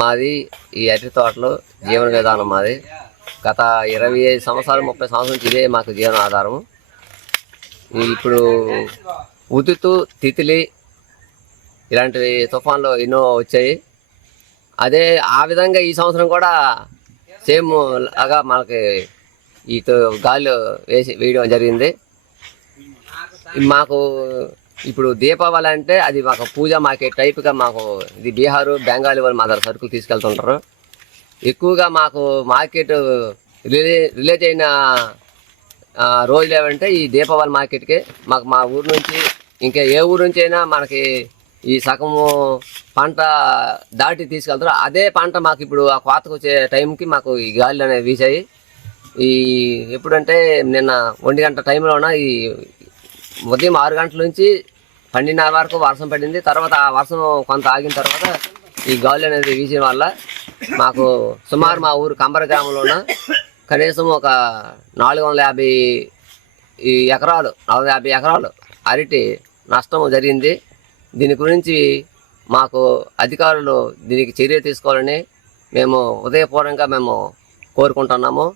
మాది ఈ అరటి తోటలో జీవన విధానం మాది. గత ఇరవై ఐదు సంవత్సరాలు ముప్పై సంవత్సరాల నుంచి ఇదే మాకు జీవన ఆధారం. ఇప్పుడు ఉతుతు తితిలి ఇలాంటివి తుఫాన్లు ఎన్నో వచ్చాయి. అదే ఆ విధంగా ఈ సంవత్సరం కూడా సేమ్ లాగా మనకి ఈ గాలి వేసి వేయడం జరిగింది. మాకు ఇప్పుడు దీపావళి అంటే అది మాకు పూజ మాకే టైప్గా మాకు ఇది బీహారు బెంగాలీ వాళ్ళు మా దగ్గర సరుకులు తీసుకెళ్తుంటారు. ఎక్కువగా మాకు మార్కెట్ రిలే రిలేజ్ అయిన రోజులు ఏమంటే ఈ దీపావళి మార్కెట్కి మాకు మా ఊరు నుంచి ఇంకా ఏ ఊరు నుంచి అయినా మనకి ఈ సగము పంట దాటి తీసుకెళ్తారు. అదే పంట మాకు ఇప్పుడు ఆ కోతకు వచ్చే టైంకి మాకు ఈ గాలి అనేవి వీసాయి ఈ ఎప్పుడంటే నిన్న ఒంటి గంట టైంలోన ఈ ఉదయం ఆరు గంటల నుంచి పన్నెండున్నర వరకు వర్షం పడింది. తర్వాత ఆ వర్షం కొంత ఆగిన తర్వాత ఈ గాలి అనేది వీసిన వల్ల మాకు సుమారు మా ఊరు కంబర గ్రామంలోన కనీసం ఒక నాలుగు వందల యాభై ఈ ఎకరాలు నాలుగు వందల యాభై ఎకరాలు అరటి నష్టం జరిగింది. దీని గురించి మాకు అధికారులు దీనికి చర్య తీసుకోవాలని మేము ఉదయపూర్వంగా మేము కోరుకుంటున్నాము.